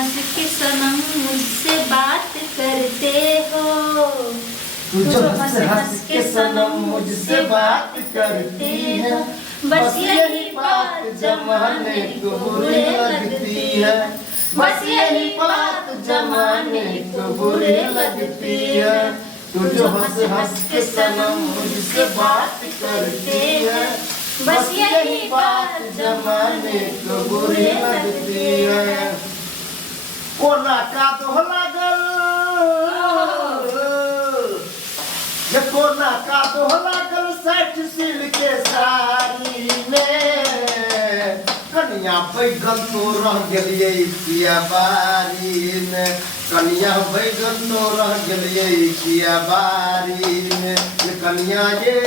हंस के सनम मुझसे बात करते हो, तू जो हंस के सनम मुझसे बात करती है, बस यही बात जमाने को बुरी लगती है, बस यही बात जमाने को बुरी लगती है। तू जो हंस के सनम मुझसे बात करती है, बस यही बात जमाने को बुरी लगती है। कोना का दोहला गल, ये कोना का दोहला गल सेठ सिल के साड़ी में, कन्या बैगन तो रह गलिए किया बारी में, कन्या बैगन तो रह गलिए किया बारी में, कन्या ये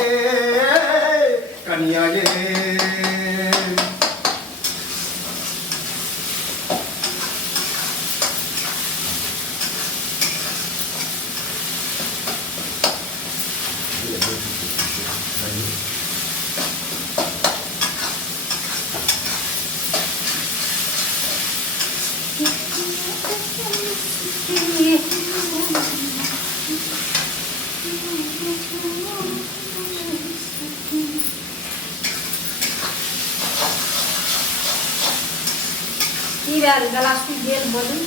কি রে গলাস কি গেল বলুন।